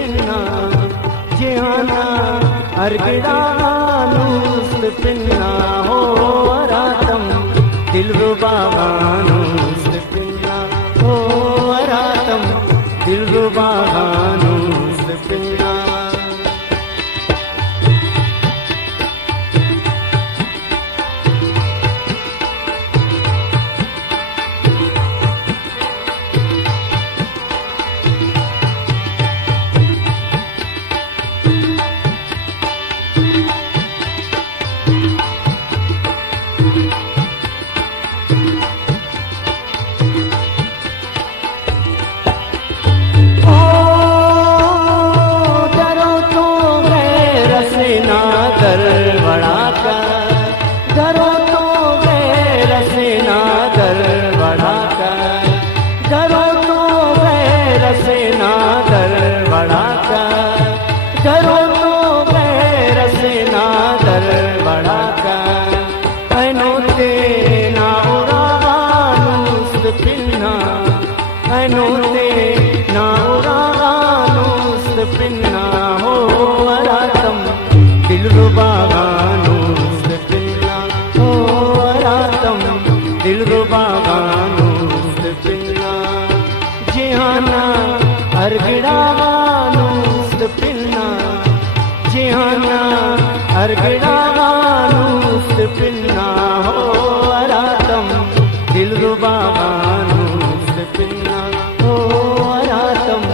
pinna जिहाना अर्गड़ानूस pinna हो अरातम दिलरुबानूस pinna हो अरातम दिलरुबानूस pinna अर्गड़ानूस pinna हो अरातम दिलरुबानूस पिन्ना हो अरातम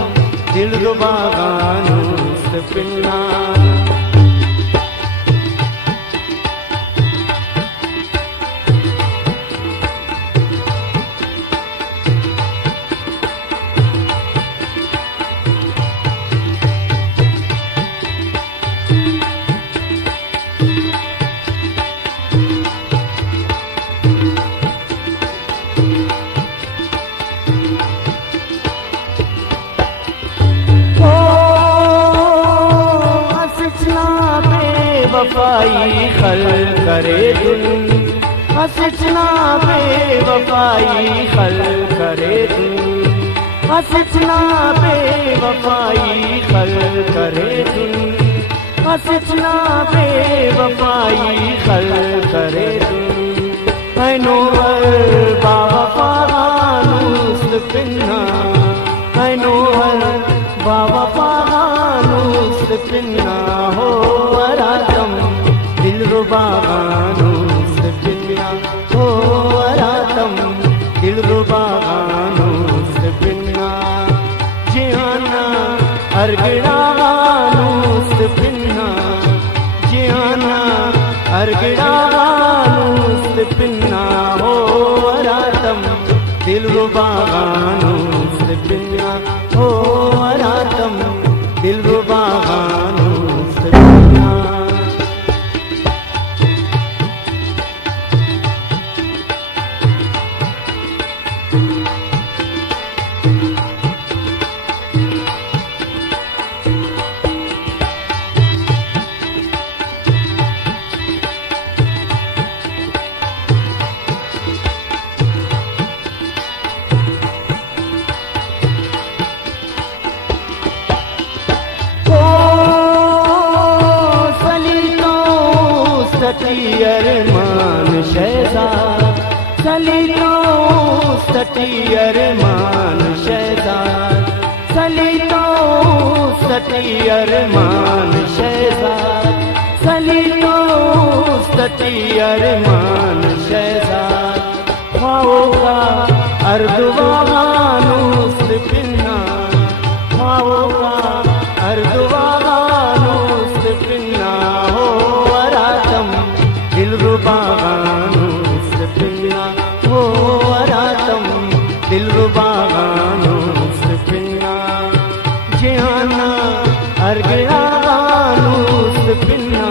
दिलरुबानूस पिन्ना वफाई खल करे दुन हसना बेवफाई खल करे दुन हसना बेवफाई खल करे दुन हसना बेवफाई खल करे दुन नूर बावफानूस पिन्ना नूर बावफानूस पिन्ना हो अरातम दिलरुबानूस पिन्ना हो अरातम दिलरुबानूस पिन्ना जिहाना अर्गड़ानूस पिन्ना जिहाना अर्गड़ानूस पिन्ना हो अरातम दिलरुबानूस पिन्ना हो अरातम दिलरुबानूस पिन्ना अरमान शहजाद सलीलो सटी अरमान शहजाद सलीलो सटी अरमान शहजाद सलीलो सटी अरमान शहजाद ख्वाओं का अर्दवानूस पिन्ना ख्वाओं का अर्दवानूस पिन्ना हो अरातम दिलरुबानूस पिन्ना हो अरातम दिलरुबानूस पिन्ना जिहाना अर्गड़ानूस पिन्ना